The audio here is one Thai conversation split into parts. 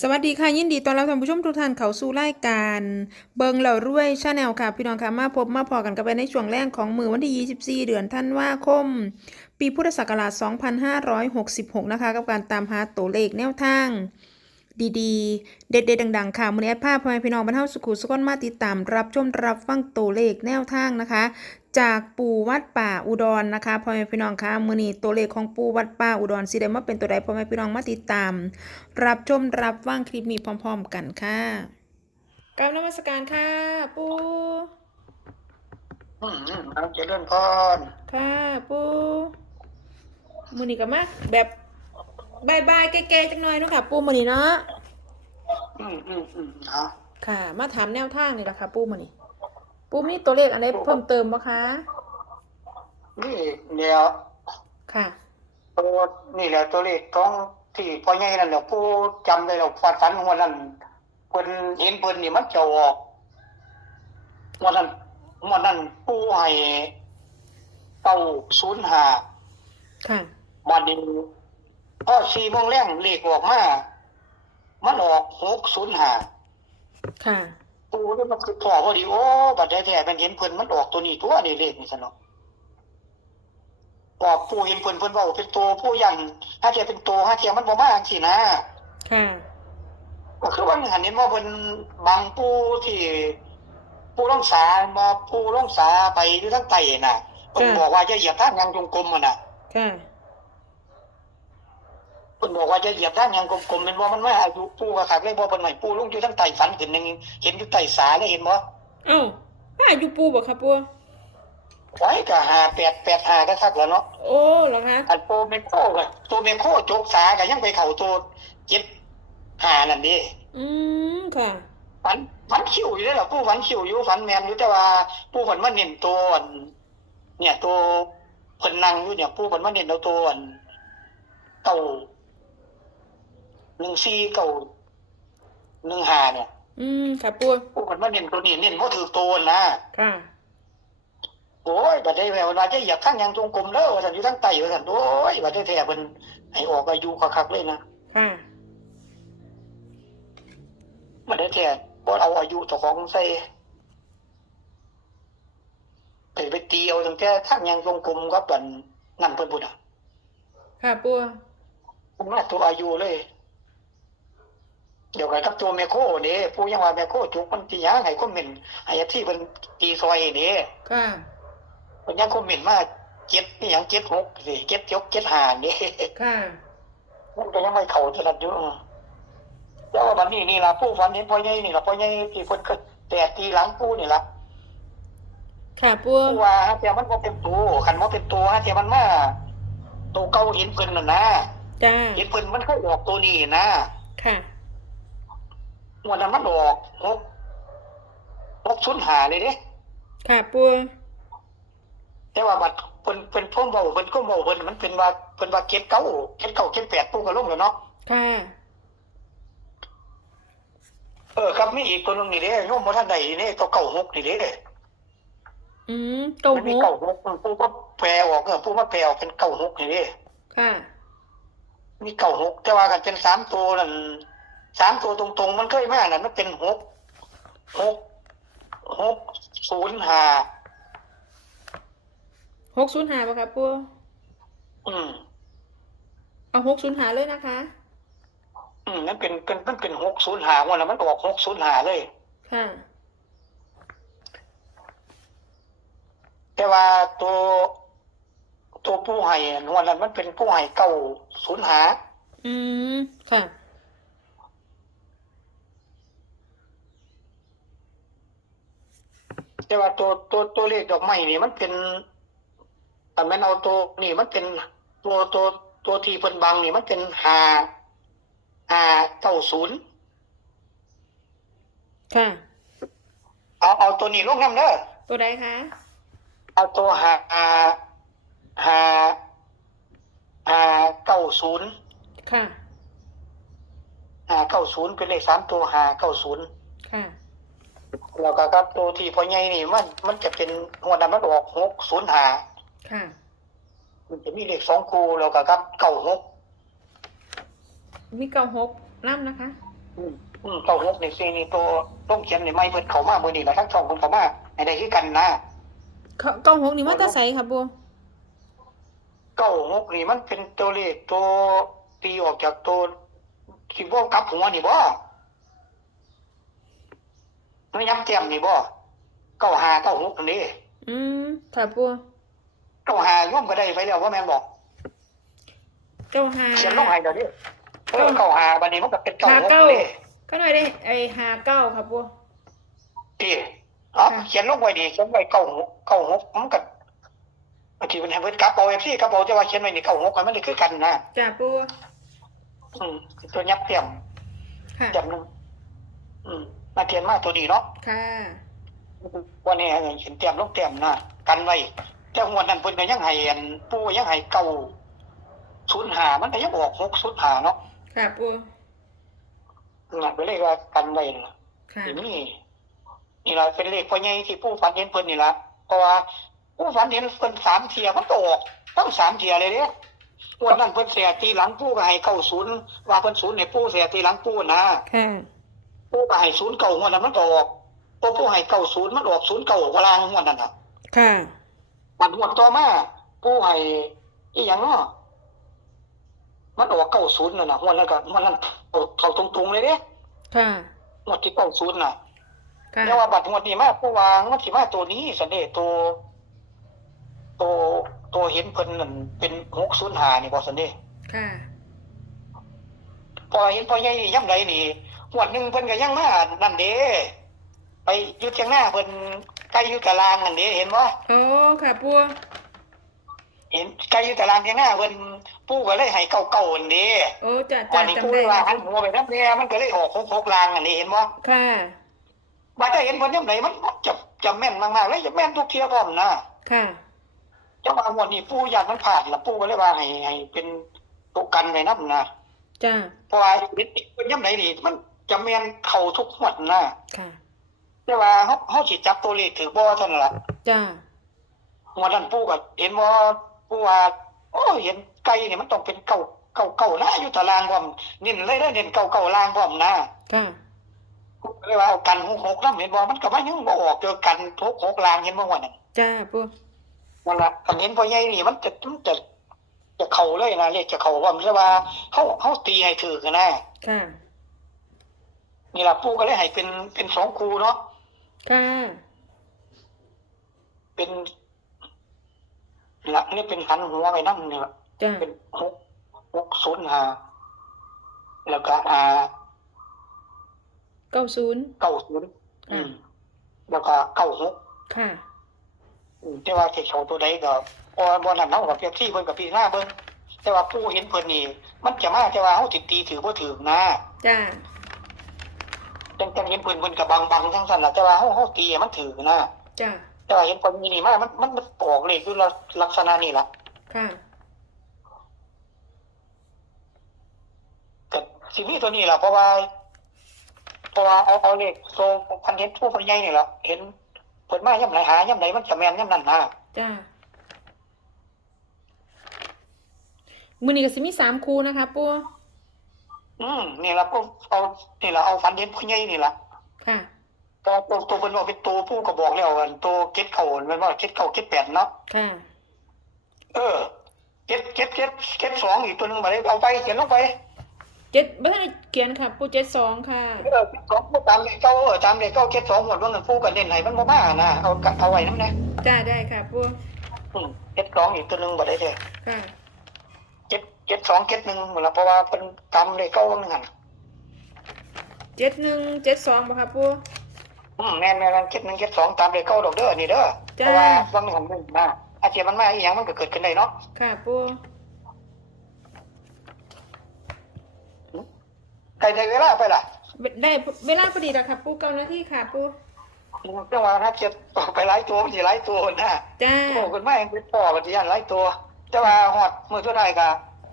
สวัสดีค่ะยินดีต้อนรับท่านผู้ชมทุกท่านเข้าสู่รายการ เบิงเหล่ารวยชาแนลค่ะ พี่น้องค่ะมาพบมาพอกันกันไปในช่วงแรกของมือวันที่ 24 เดือนธันวาคม ปีพุทธศักราช 2566 นะคะ กับการตามหาตัวเลขแนวทาง ดีๆ เด็ดๆดัง ๆ ค่ะมือนี้แอดภาพพ่อแม่พี่น้องบรรเทาสุขุสุขนมาติดตามรับชมรับฟังตัวเลขแนวทางนะคะ จากปู่วัดป่าอุดรนะคะพ่อแม่พี่น้องค่ะมือนี้ตัวเลขของปู่วัดป่าอุดรสิได้มาเป็นตัวใดพ่อแม่พี่น้องมาติดตาม รับชมรับฟังคลิปนี้พร้อม ๆ กันค่ะกราบนมัสการค่ะปู่อืมน้ำเจริญพรค่ะปู่มือนี้ก็มาแบบบายบายๆแก่ๆจังหน่อยเนาะค่ะ ปู่มือนี้เนาะอืมอืมอืมเอาค่ะ มาถามแนวทางนี่แหละค่ะ ปู่มือนี้ ปู่มีตัวเลขอะไรเพิ่มเติมปะคะ นี่เดี๋ยวค่ะ ตัวนี่แหละตัวเลขของที่พ่อใหญ่นั่นแหละผู้จำได้แล้วฝันฝันของวันนั้นเพิ่นเห็นเพิ่นนี่มันจะออกวันนั้นวันนั้นผู้ให้เต้าศูนย์หาค่ะบัดนี้พอสี่โมงแรงเลขออกมา มันออกหกศูนย์หาค่ะ ปูนี่มันคือพ่อพอดีโอ้บัดแท้ๆมันเห็นเพิ่นมันออกตัวนี้ตัวนี่เลขนี่ซะเนาะพอปูเห็นเพิ่นเพิ่นเว้าเป็นตัวผู้ยันถ้าเทียเป็นตัวถ้าเทียมันบ่มาจังซี่นะค่ะก็คือว่าหันเห็นว่าเพิ่นบางปูที่ปูร่องสามาปูร่องสาไปอยู่ทางใต้น่ะเพิ่นค่ะบอกว่าจะเหยียบทางยังจงกรมอะน่ะค่ะ เพิ่นบอกว่าจะเหยียบทางยังกลมๆแม่นว่ามันมาอายุปูก็คักเลยบ่เพิ่นให้ปูลงอยู่ทางใต้ฝันขึ้นหนึงเห็นอยู่ใต้สาเลยเห็นบ่เอ้าว่าอยู่ปู่บ่ค่ะปู่ไว้ก็5885ก็คักแล้วเนาะโอ้เหรอคะอันโปรเมโคก็ตัวเมโคโจกสาก็ยังไปเข้าตัวเจ็บหานั่นดิอืมค่ะฝันฝันคิวอยู่เลยเหรอผู้ฝันคิวอยู่ฝันแมนอยู่แต่ว่าผู้ฝันว่าเน้นตัวอันเนี่ยตัวเพิ่นนั่งอยู่เนี่ยผู้ฝันว่าเน้นเอาตัวอันเก่า หนึ่งสี่เก่าหนึ่งหาเนี่ย อืมค่ะปู่ผู้ฝันว่าเน้นตัวนี้เน้นเพราะถือตัวนะค่ะโอ้ยบัดได้แม่ว่าจะเหยียบข้างยังจงกรมเด้อว่าซั่นอยู่ทางใต้ว่าซั่นโอ้ยบัดได้แท้เพิ่นให้ออกอายุคักๆเลยนะค่ะมันได้แท้บ่เอาอายุเจ้าของใส่ไปไปตีเอาตั้งแต่ทางยังจงกรมกับอันนั่นเพิ่นพุ่นน่ะค่ะปู่ผมว่าตัวอายุเลย เดี๋ยวกันกับตัวแมโคเด้ผู้ยังว่าแมโคจุกมันสิหยังให้คอมเมนต์ให้ที่เพิ่นตีซอยเด้ค่ะเพิ่นยังคอมเมนต์มาเจ็ดนี่หยังเจ็ดหกสิเจ็ดยกเจ็ดห้าเด้ค่ะมันก็ยังไม่เข้าถนัดอยู่แล้วว่าบัดนี้นี่ล่ะผู้ฝันเห็นพ่อใหญ่นี่ล่ะพ่อใหญ่ที่เพิ่นก็แต่ตีหลังผู้นี่ล่ะค่ะปู่ผู้ว่าฮะแต่มันบ่เป็นตัวคันบ่เป็นตัวฮะแต่มันมาตัวเก่าเห็นเพิ่นน่ะนะจ้าเห็นเพิ่นมันเคยออกตัวนี้นะค่ะ วันนั้นมันออกหกหกศูนย์หาเลยเด้ค่ะปู่แต่ว่าบัดเพิ่นเพิ่นพ่มเว้าเพิ่นก็เว้าเพิ่นมันเป็นว่าเพิ่นว่าเก็ดเก้าเก็ดเก้าเก็ดแปดปูก็ลงแล้วเนาะค่ะเออครับมีอีกตัวหนึงนี่เด้โยมบ่ทันได้นี่ตัวเก้าหกนี่เด้อืมเก้ามันหมีกเก้าหกปูก็แปลออกเออปูมาแปลออกเป็นเก้าหกนี่เด้ค่ะ มีมีเก้าหกแต่ว่ากันเป็นสามตัวนั่น สามตัวตรงๆ มันเคยมานั่นมันเป็นหกหกหกศูนย์ห้าหกศูนย์หาป่ะคะปู่อืมเอาหกศูนย์หาเลยนะคะ อืมนั่นเป็นเป็นมันเป็นหกศูนย์หาวันนั้นมันออกหกศูนย์หาเลย ค่ะ แต่ว่าตัวตัวผู้ให้อะวันนั้นมันเป็นผู้ให้เก้าศูนย์หาอืม ค่ะ แต่ว่าตัวตัวตัวเลขดอกไม้นี่มันเป็นแต่แม่นเอาตัวนี่มันเป็นตัวตัวตัวที่เพิ่นบังนี่มันเป็นหาหาเก้าศูนย์ค่ะเอาเอาตัวนี้ลงน้ำเด้อตัวใดคะเอาตัวหาหาหาหาเก้าศูนย์ค่ะหาเก้าศูนย์เป็นเลขสามตัวหาเก้าศูนย์ค่ะ แล้วก็ครับตัวที่พ่อใหญ่นี่มัน มันจะเป็นหัวดำมันออกหกศูนย์หาค่ะ มันจะมีเลขสองคู่แล้วก็ครับเก้าหกมีเก้าหกน้ำนะคะ อืมอืมเก้าหกนี่ซีนี่ตัวต้องเขียนในไม้เพิ่นเขามาเมื่อนี้แหละทั้งสองคนเขามาให้ได้คือกันนะเขาเก้าหกนี่มาแตาไสครับปูเก้าหกนี่มันเป็นตัวเลขตัวตีออกจากตัวสิบ่กลับหัวนี่บ่ มันย้ำเต็มนี่บ่เก้าห้าเก้าหกนี่อืมค่ะปูเก้าห้าย่อมก็ได้ไปแล้วว่าแม่นบอกเก้าห้าเขียนลงให้เดี๋ยวนี้เออเก้าห้าบัดนี้มันก็เป็นเก้าหาหกเก้านี่ก็หน่อยได้ไอหาเก้าครับปูที่อ๋อค่ะเขียนลงไว้ดีเขียนไว้เก้าหกเก้าหกมันก็บางทีมันให้เพิ่นกลับเอาเอฟซีกลับเอาแต่ว่าเขียนไว้นี่เก้าหกมันเลยคือกันนะจ้าปูอืมตัวยับเต็มค่ะจำหนึงอืม มาเทียนมาตัวดีเนาะค่ะวันนี้เห็นเต็มลงเต็มนะกันไว้แต่หัวนั้นเพิ่นก็ยังให้อันปู่ยังให้เก้าศูนย์หามันก็ยังออกหกศูนย์หาเนาะค่ะปูนั่นก็เลยว่ากันไว้น่ะค่ะนี่นี่ล่ะเป็นเลขพ่อใหญ่ที่ปู่ฝันเห็นเพิ่นนี่ล่ะเพราะว่าปู่ฝันเห็นเพิ่นสามเทียมันก็ออกต้องสามเทียเลยเด้วันนั้นเพิ่นเสียตีหลังปู่ก็ให้เก้าศูนย์ว่าเพิ่นศูนย์ให้ปู่เสียตีหลังปู่นะค่ะ ปู่ก็ให้ศูนย์เก่างวดนั้นมันก็ออกพอปู่ให้เก้าศูนย์มันออกศูนย์เก่ากว่าลางงวดนั้นน่ะ ค่ะบัดงวดต่อมาปู่ให้อีหยังเนาะมันออกเก้าศูนย์นั่นน่ะงวดนั้นก็งวดนั้นเอาเข้าตรงๆเลยเด้ค่ะงวดที่เก้าศูนย์น่ะค่ะแต่ว่าบัดงวดนี้มาปู่ว่ามันสิมาตัวนี้สันเดตัวตัวตัวเห็นเพิ่นนั่นเป็น605นี่บ่สันเดค่ะ พอเห็นพ่อใหญ่ย่ำใดนี่ง วดหนึงเพิ่นก็ยังมานั่นเด้ไปอยู่เชียงหน้าเพิ่นใกล้อยู่ตารางนั่นเด้เห็นบ่โอ้ค่ะปูเห็นใกล้อยู่ตารางเชียงหน้าเพิ่นปู่ก็เลยให้เก่าๆนั่นเด้โอ้จ้าวัจ้านนี้จำปู่ได้ว่าค่ะหันหัวไปนำแน่มันก็เลยออก6-6ลางนั่นเด้เห็นบ่ค่ะบัดได้เห็นเพิ่นย่ำใดมันจะจะแม่นมากๆเลยจะแม่นทุกเที่ยพร้อมนะค่ะจังหวะงวดนี้ปู่ญาติมันผ่านละปู่ก็เลยว่าให้ให้เป็นตัวกันไว้นำนะจ้าเพราะว่าเห็นเพิ่นย่ำใดนี่มัน จะแม่นเข้าทุกงวดนะค่ะ แต่ว่าเฮาเฮาสิจับตัวเลขถือบ่เท่านั้นล่ะจ้าวันนั้นปู่ก็เห็นว่าปู่ว่าโอ้เห็นไก่นี่มันต้องเป็นเก่าเก่าเก่านะอยู่ตารางพร้อมเน้นเลยได้อเน้นเก่าเก่าล่างพร้อมนะค่ะปู่ก็เลยว่าเอากันหกหกนำเห็นบ่มันก็ว่ายังบ่ออกเจอกันหกหกล่างเห็นบ่ว่านั่นจ้าปูนั่นล่ะคันเห็นพ่อใหญ่นี่มันจะมันจะจะเข้าเลยนะเลขจะเข้าพร้อมแต่ว่าเฮาเฮาตีให้ถูกนะค่ะ นี่ล่ะปู่ก็เลยให้เป็นเป็นสองคู่เนาะค่ะเป็นละนี่เป็นหันหัวไปนำนี่ล่ะจ้าเป็นหกหกศูนย์ห้าแล้วก็อ่าเก้าศูนย์เก้าศูนย์อืมแล้วก็เก้าหกค่ะอืมแต่ว่าที่เขาตัวใดก็พอบอนั่นเนาะกับเปรียบเที่เพิ่นกับพี่หน้าเบิ่งแต่ว่าผู้เห็นเพิ่นนี่มันจะมาแต่ว่าเฮาสิตีถือบ่ถือนะจ้า จังจังเห็นเพิ่นเพิ่นก็บังๆจังซั่นล่ะแต่ว่าเฮาเฮาตีให้มันถือนะจ้าแต่ว่าเห็นเพิ่นมีนี่มามันมันมันออกเลขอยู่ลักษณะนี้ล่ะค่ะก็สิมีตัวนี้ล่ะเพราะว่าเพราะว่าเอาเอาเลขโซพันเห็นผู้พันใหญ่นี่ล่ะเห็นเพิ่นมาย่ำไหนหาย่ำไหนมันจะแม่นย่ำนั้นนะจ้ามือนี้ก็สิมีสามคูนะคะปู อืมนี่ล่ะก็เอานี่ล่ะเอาฟันเห็นผู้ใหญ่นี่ล่ะค่ะตัวตัวตัวเพิ่นว่าเป็นตัวผู้ก็บอกแล้วว่าตัวเก็ดเก่ามันว่าเก็ดเก่าเก็ดแปดเนาะค่ะเออเก็ดเก็ดเก็ดเก็ดสองอีกตัวหนึงมาเลยเอาไปเขียนลงไปเจ็ดไม่ทันได้เขียนค่ะ ปูเจ็ดสองค่ะเออเก็ดสองผู้ตามเลขเก้าเออตามเลขเก้าเก็ดสองหมดว่าเงินผู้กันเล่นให้มันบ่มานะเอากะเอาไว้นำแน่จ้าได้ค่ะปูอืมเก็ดสองอีกตัวหนึงบ่ได้เด้ค่ะ เก็ดเก็ดสองเก็ดหนึ่งหมดละเพราะว่าเป็นตามเลขเก้าว่านึงหั่นเจ็ดหนึ่งเจ็ดสองบ่ค่ะปูอืมแม่นแม่นเก็ดหนึ่งเก็ดสองตามเลขเก้าดอกเด้อนี่เด้อจ้าเพราะว่าบางหันมันมาอาเจียมันมาอีหยังมันก็เกิดขึ้นได้เนาะค่ะปูใครได้เวลาไปล่ะได้เวลาพอดีแล้วค่ะปูเก้านาทีค่ะปูจังหวะถ้าเจ็บไปหลายตัวมันสิหลายตัวนะจ้าโอ้คนมาเองเป็นพ่อก็สิย่านหลายตัว แต่ว่าฮอดมื้อสุดท้ายก็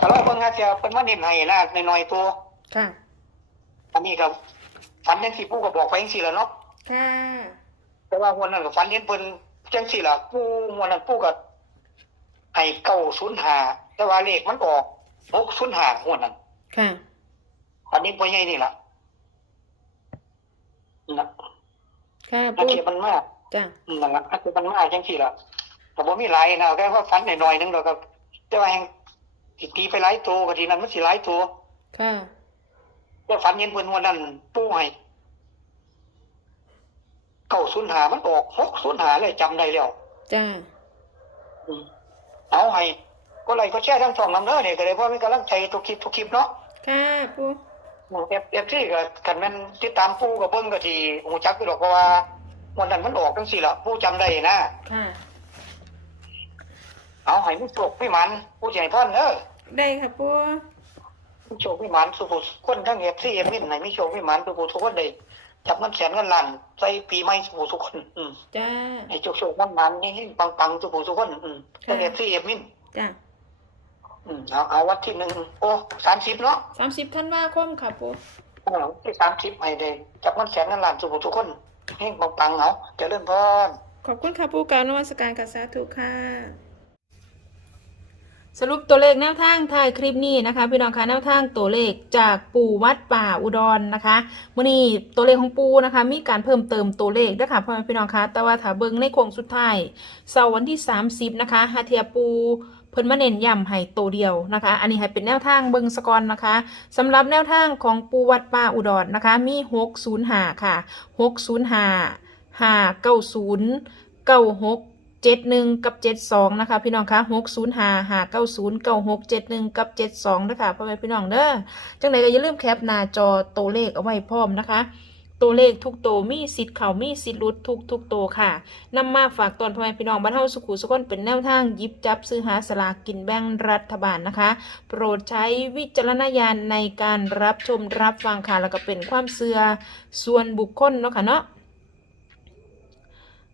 ก็รอเบิ่งอาเจียเพิ่นมาเน้นให้นะน้อยๆตัว ค่ะ อันนี้ก็ฝันจังซี่ปู่ก็บอกไปจังซี่แหล้วเนาะค่ะ แต่ว่าวันนั้นก็ฝันเห็นเพิ่นจังซี่ล่ะปู่วันนั้นปู่ก็ให้905แต่ว่าเลขมันออก605งวดนั้นค่ะ อันนี้พ่อใหญ่นี่ล่ะนะค่ะอาปูเทียบมันมากจ้ะนั่นละอาเทียบมันมากจังซี่ล่ะ แต่บ่มีหลายนะแค่ว่าฝันหน่อยๆนึงดอกก็แต่ว่าแห่งสิตีไปหลายตัวก็ทีนั้นมันสิหลายตัวค่ะแต่ฝันเห็นเพิ่นวันนั้นปู่ให้เก้าศูนย์หามันออกหกศูนย์หาเลยจำได้แล้วจ้ะอืมเอาให้ ก็ไลค์ก็แชร์ทั้งสองลำเด้อเนี่ยก็เลยเพราะมีกำลังใจทุกคลิปทุกคลิปเนาะค่ะปูเอฟเอฟซีก็คันแม่นติดตามปู่กับเบิ่งก็ที่ฮู้จักอยู่ดอกเพราะว่าวันนั้นมันออกจังซี่ล่ะปู่จำได้นะค่ะ เอาให้มีโชคมีหมันปู่สิให้พรเด้อได้ค่ะปูมีโชคมีหมันสุขคนทั้ง FC เอ็มมินให้มีโชคมีหมันสุขทุกคนได้จับเงินแสนเงินล้านใส่ปีใหม่สุขทุกคน อืมจ้าให้โชคโชคมันมันนี่ปังๆสุขทุกคน อืมทั้ง FC เอ็มมินจ้ะอืมเอาเอาวันที่หนึ่งโอ้30เนาะสามสิบธันวาคมค่ะปูเอาที่30ให้ได้จับเงินแสนเงินล้านสุขทุกคนเฮงปังๆเอาเจริญพรขอบคุณค่ะปูกล่าวนวัสการกับสาธุค่ะ สรุปตัวเลขแนวทางท้ายคลิปนี้นะคะพี่น้องคะแนวทางตัวเลขจากปู่วัดป่าอุดรนะคะมื่อนี้ตัวเลขของปูนะคะ มีการเพิ่มเติมตัวเลขด้วยค่ะพ่อแม่พี่น้องคะแต่ว่าถ้าเบิ่งในโค้งสุดท้ายเสาร์วันที่ 30 นะคะฮาเทียปูเพิ่นมาเน้นย้ำให้ตัวเดียวนะคะ อันนี้ให้เป็นแนวทางเบิ่งสกอนนะคะสำหรับแนวทางของปูวัดป่าอุดรนะคะ มี 605 ค่ะ 605 590 96 เจ็ดหนึ่งกับเจ็ดสองนะคะ พี่น้องคะหกศูนย์ห้าห้าเก้าศูนย์เก้าหกเจ็ดหนึ่งกับเจ็ดสองนะคะพ่อแม่พี่น้องเด้อจังไหนก็อย่าลืมแคปหน้าจอตัวเลขเอาไว้พร้อมนะคะ ตัวเลขทุกตัวมีสิทธิ์เข่ามีสิทธิ์ลุดทุกทุกตัวค่ะนำมาฝากตอนพ่อแม่พี่น้องบ้านเฮาสุขุสุขนเป็นแนวทางยิบจับซื้อหาสลากกินแบ่งรัฐบาลนะคะ โปรดใช้วิจารณญาณในการรับชมรับฟังค่ะแล้วก็เป็นความเชื่อส่วนบุคคลเนาะค่ะเนาะ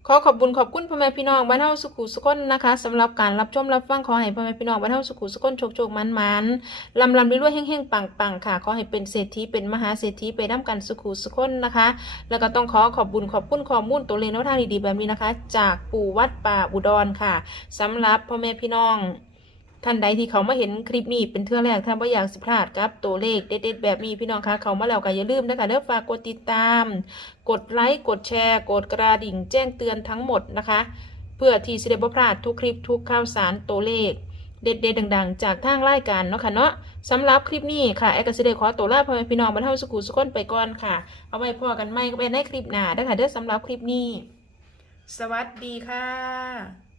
ขอขอบคุณขอบคุณพ่อแม่พี่น้องบ้านเฮาสุขุสุขนนะคะสำหรับการรับชมรับฟังขอให้พ่อแม่พี่น้องบ้านเฮาสุขุสุขนโชคโชคมันมันลำลำรวยๆแห้งๆปังๆค่ะ ขอให้เป็นเศรษฐีเป็นมหาเศรษฐีไปน้ำกันสุขุสุขนนะคะ แล้วก็ต้องขอขอบบุญขอบคุณข้อมูลตัวเลขนวทางดีๆแบบนี้นะคะ จากปู่วัดป่าอุดรค่ะสำหรับพ่อแม่พี่น้อง ท่านใดที่เขามาเห็นคลิปนี้เป็นเทื่อแรกท่านบ่อยากสิพลาดครับตัวเลขเด็ดๆแบบนี้พี่น้องคะเขามาแล้วก็อย่าลืมนะคะเด้อฝากกดติดตาม กดไลค์กดแชร์ กดกระดิ่งแจ้งเตือนทั้งหมดนะคะ เพื่อที่จะได้บ่พลาดทุกคลิปทุกข่าวสารตัวเลข เด็ดๆดังๆ จากทางรายการเนาะค่ะเนาะสำหรับคลิปนี้ค่ะแอร์กสิเดขอตัวลาพ่อแม่พี่น้องบรรเทาสุขุสุขนไปก่อนค่ะ เอาไว้พอกันไม่ก็เป็นในคลิปหน้าเด้อค่ะเด้อสำหรับคลิปนี้ สวัสดีค่ะ